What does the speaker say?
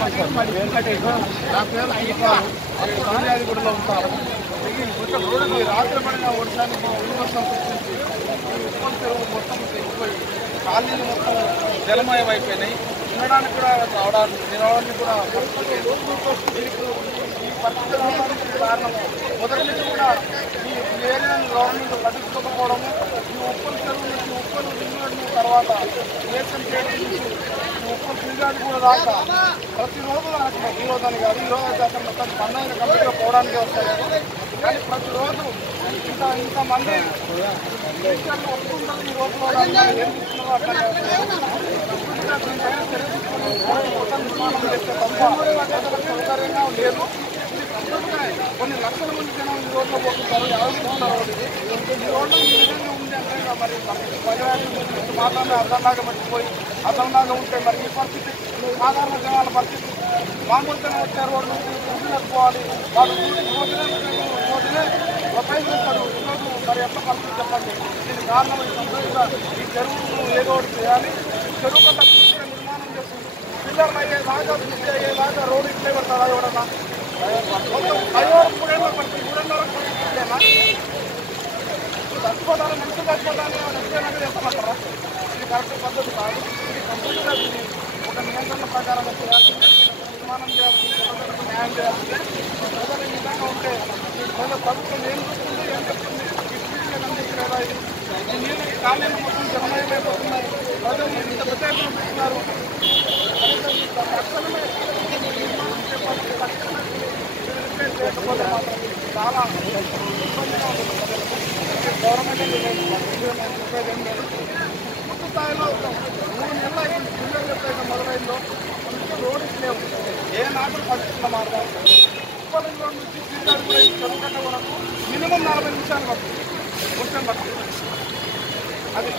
నా పేరు సూర్యాదిగూడలో ఉంటారు. ఈ రాత్రి పడిన వర్షానికి వర్షం సృష్టించి ఉప్పల్ చెరువు మొత్తం తెగిపోయి కాలనీలు మొత్తం జలమయం అయిపోయినాయి. తినడానికి కూడా రావడానికి కూడా పరిస్థితి లేదు. ఈ పరిస్థితి రావడానికి కారణం మొదటి నుంచి కూడా ఈ ఏరియాను గవర్నమెంట్ పట్టించుకోకపోవడము, ఈ ఉప్పల్ చెరువు నుంచి ఉప్పల్ రింగ్ తర్వాత ఏసం చేయడం నుంచి ఉప్పల్ శ్రీగాడి కూడా దాకా ప్రతిరోజు ఈరోజు అని కాదు, ఈరోజు అయితే అక్కడ మొత్తం పన్నైన కంపెనీలో పోవడానికి వస్తారు. కానీ ప్రతిరోజు ఇంతమంది టీచర్లు వస్తుంటారు. ఈ రోజులో ఏం ఇస్తున్నారో అట్లా నిర్మాణం చేస్తే తప్ప ప్రజలకు సౌకర్యంగా లేదు. కొన్ని లక్షల మంది జనం ఈ రోడ్లో పోతుంటారు. ఎవరున్నారు ఈ రోడ్లు ఈ విధంగా ఉంది అంటే మరి మాత్రమే అర్థంలాగా పట్టిపోయి అర్థంలాగా ఉంటే మరి ఈ పరిస్థితి సాధారణ జనాల పరిస్థితి మామూలు జనం వచ్చే రోడ్లు పోవాలి. వాళ్ళు పోతేనే ఉపయోగిస్తారు. ఈరోజు మరి ఎట్లా పరిస్థితి చెప్పండి. దీనికి కారణం ఈ చెరువును ఏదో ఒకటి చేయాలి. చెరువు కట్ట పూర్తిగా నిర్మాణం చేసి పిల్లర్లు అయ్యేదాకా పూర్తి అయ్యేదాకా రోడ్డు ఇట్లే పెడతారా ఎవడన్నా? మొత్తం 5-3 పడుతుంది. 3.5 చచ్చిపోతారు. మనుషులు చచ్చిపోతాను నచ్చిపోయినాక చేస్తామంటారా? ఇది కరెక్ట్ పద్ధతి కాదు. ఇది కంప్లీట్గా దీన్ని ఒక నియంత్రణ ప్రకారంగా చేయాల్సిందే. నిర్మాణం చేయాల్సిందే. ప్రజలకు న్యాయం చేయాల్సిందే. ప్రజలు ఈ విధంగా ఉంటే ప్రభుత్వం ఏం చూస్తుంది, ఏం చెప్తుంది? ఈ స్పీడ్గా అందించలేదా? ఈ నీళ్ళు కాలేజీ మొత్తం జనమయమైపోతున్నాయి. ప్రజలు ఇంత పెద్ద ఎత్తున పెడుతున్నారు. తక్షణమే నిర్మాణం చేపట్టి తక్షణమే లేకపోతే మాత్రం చాలా ఇబ్బందిగా ఉంటుంది. గవర్నమెంట్ చెప్పేది ఏం లేదు. పూర్తి స్థాయిలో 3 నెలలు అయిపోయింది. పిల్లలు ఎప్పుడైతే మొదలైందో కొంచెం రోడ్డు లేవు. ఏ నాట్లు పడుతున్న మాత్రం ఉప్పలిలో నుంచి శ్రీకాకుళం కూడా ఈ చెరువు కట్ట వరకు మినిమం 40 నిమిషాలు పడుతుంది. కొంచెం పడుతుంది. అది